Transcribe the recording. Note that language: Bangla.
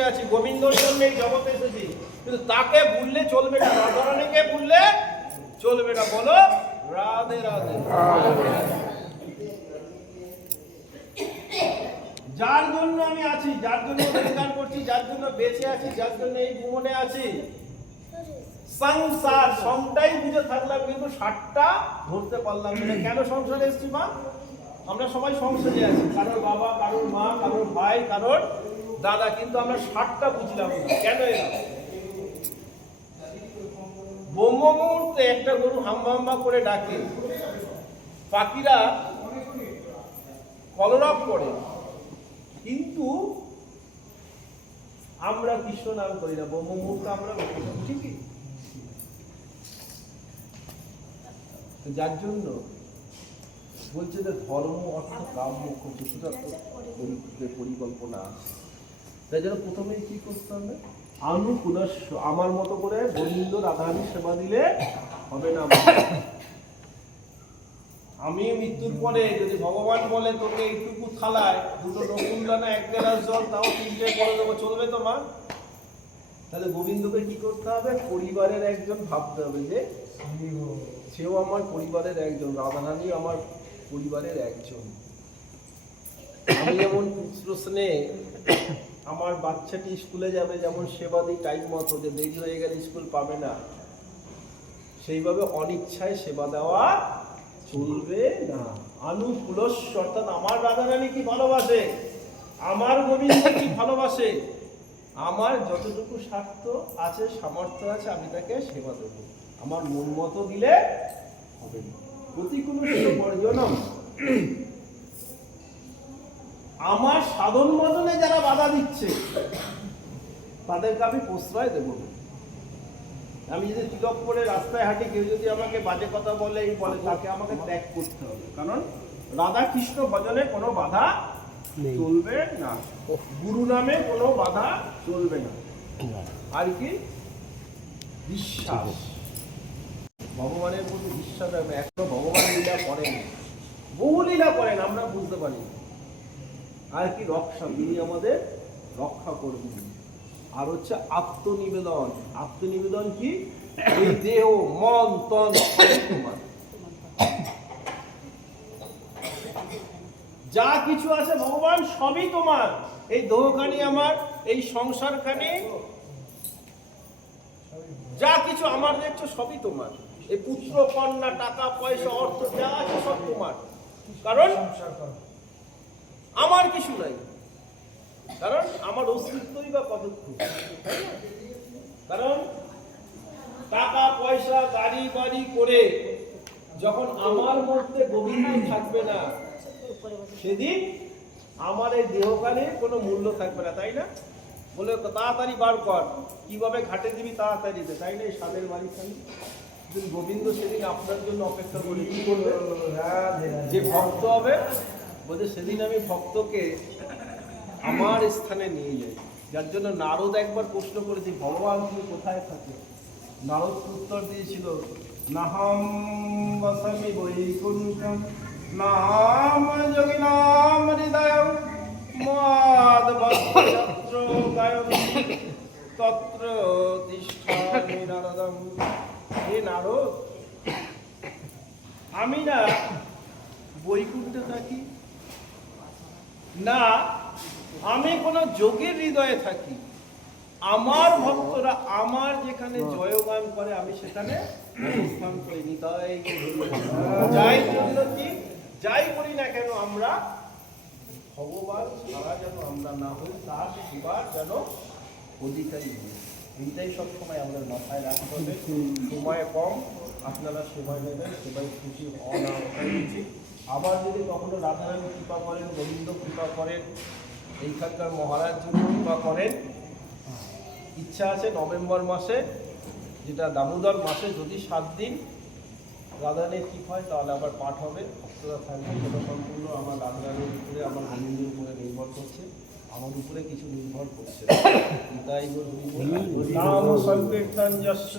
আছি গোবিন্দর জন্য এই জগতে এসেছি, কিন্তু তাকে ভুললে চলবে না, রাধারানীকে ভুললে চলবে না। বলো রাধে রাধে। যার জন্য আমি আছি, যার জন্য অধিকার করছি, যার জন্য বেঁচে আছি, যার জন্য এই ভুবনে আছি, সংসার সবটাই বুঝে থাকলাম, কিন্তু সাতটা ধরতে পারলাম না। কেন সংসারে এসেছি মা? আমরা সবাই সংসারে আছি, কারোর বাবা, কারোর মা, কারোর ভাই, কারোর দাদা, কিন্তু আমরা সাতটা বুঝলাম না। কেন এলাম? ব্রহ্ম মুহূর্তে একটা গরু হাম্বা হাম্বা করে ডাকে, পাখিরা কলরব করে, কিন্তু আমরা কৃষ্ণ নাম করি না। ব্রহ্ম মুহূর্তে আমরা ঠিকই, যার জন্য বলছে যে ধর্ম অর্থ কাম্য কিছুটা পরিকল্পনা আছে। তাই জন্য প্রথমেই কি করতে হবে? অনুকুলস্য, আমার মতো করে গোবিন্দ রাধারানীর সেবা দিলে হবে না। আমি মৃত্যুর পরে যদি ভগবান বলে তোকে এইটুকু থালায় দুটো নকুলদানা এক গ্লাস জল তাও তিনটে করে দেবো, চলবে তো মা? তাহলে গোবিন্দকে কি করতে হবে? পরিবারের একজন ভাবতে হবে, যে সেও আমার পরিবারের একজন, রাধারানী আমার পরিবারের একজন। আমি যেমন পুত্র স্নেহে আমার বাচ্চাটি স্কুলে যাবে, যেমন সেবা দিই টাইম মতো, যে দেরি হয়ে গেলে স্কুল পাবে না, সেইভাবে অনিচ্ছায় সেবা দেওয়া চলবে না। অনুকুলস্য, অর্থাৎ আমার রাধারানী কি ভালোবাসে, আমার গোবিন্দ কি ভালোবাসে, আমার যতটুকু স্বার্থ আছে, সামর্থ্য আছে, আমি তাকে সেবা দেব। আমার মন মতো দিলে হবে না। প্রতিকূলস্য বর্জনম, আমার সাধন ভজনে যারা বাধা দিচ্ছে তাদেরকে আমি প্রশ্রয় দেব না। আমি যদি তিলক করে রাস্তায় হাঁটি, কেউ যদি আমাকে বাজে কথা বলে, এই বলে, তাকে আমাকে ত্যাগ করতে হবে। কারণ রাধা কৃষ্ণ ভজনে কোনো বাধা চলবে না, গুরু নামে কোনো বাধা চলবে না। আর কি? বিশ্বাস, ভগবানের প্রতি বিশ্বাস হবে। এখনো ভগবান লীলা করেন, বহু লীলা করেন, আমরা বুঝতে পারি। আর কি? রক্ষা, তিনি আমাদের রক্ষা করবেন। আর হচ্ছে আত্মনিবেদন। আত্মনিবেদন কি? এই দেহ মন তন তোমার, যা কিছু আছে ভগবান সবই তোমার। এই দেহখানি আমার, এই সংসারখানি, যা কিছু আমার দেখছো সবই তোমার। এই পুত্র কন্যা, টাকা পয়সা, অর্থ যা আছে সব তোমার। কারণ আমার কিছু নাই, কারণ আমার অস্তিত্বই বা কতক্ষণ। কারণ টাকা পয়সা, গাড়ি বাড়ি করে যখন আমার মধ্যে গোবিন্দ থাকবে না, সেদিন আমার এই দেহকালে কোনো মূল্য থাকবে না, তাই না? বলে তাড়াতাড়ি বার কর, কিভাবে ঘাটে দিবি তাড়াতাড়ি দে, তাই না? এই স্বাদের বাড়ি খালি গোবিন্দ সেদিন আপনার জন্য অপেক্ষা করে কি করবে? যে ভক্ত হবে, বলছে সেদিন আমি ভক্তকে আমার স্থানে নিয়ে যাই। যার জন্য নারদ একবার প্রশ্ন করেছি, ভগবান তুমি কোথায় থাকে? নারদ উত্তর দিয়েছিল, নাহম বসামি বৈকুণ্ঠম নাম যোগিনাম হৃদয়ম মাদ ভক্তযত্র গায়ম তত্র তিষ্ঠামি নারদম। হে নারদ, আমি না বৈকুণ্ঠে থাকি না, আমি কোন যোগীর হৃদয়ে থাকি। আমার ভক্তরা আমার যেখানে জয়গান করে আমি সেখানে অবস্থান করিনি। তাই যাই জন্য কি যাই করি না কেন, আমরা ভগবান ছাড়া যেন আমরা না হই, তার সেবার যেন অধিকারী হই। এইটাই সবসময় আমাদের মাথায় রাখতে হবে। সময় কম, আপনারা সেবায় নেবেন, সেবাই খুশি হওয়া না উচিত। আবার যদি কখনো রাধারানী কৃপা করেন, গোবিন্দ কৃপা করেন, এইখানকার মহারাজ যদি কৃপা করেন, ইচ্ছা আছে নভেম্বর মাসে, যেটা দামোদর মাসে, যদি 7 দিন রাধারানীর ঠিক হয়, তাহলে আবার পাঠ হবে। ভক্তরা থাকবে। সেটা সম্পূর্ণ আমার রাধারানীর উপরে, আমার গোবিন্দের উপরে নির্ভর করছে, আমার উপরে কিছু নির্ভর করছে। তাই নাম সংকীর্তন যস্য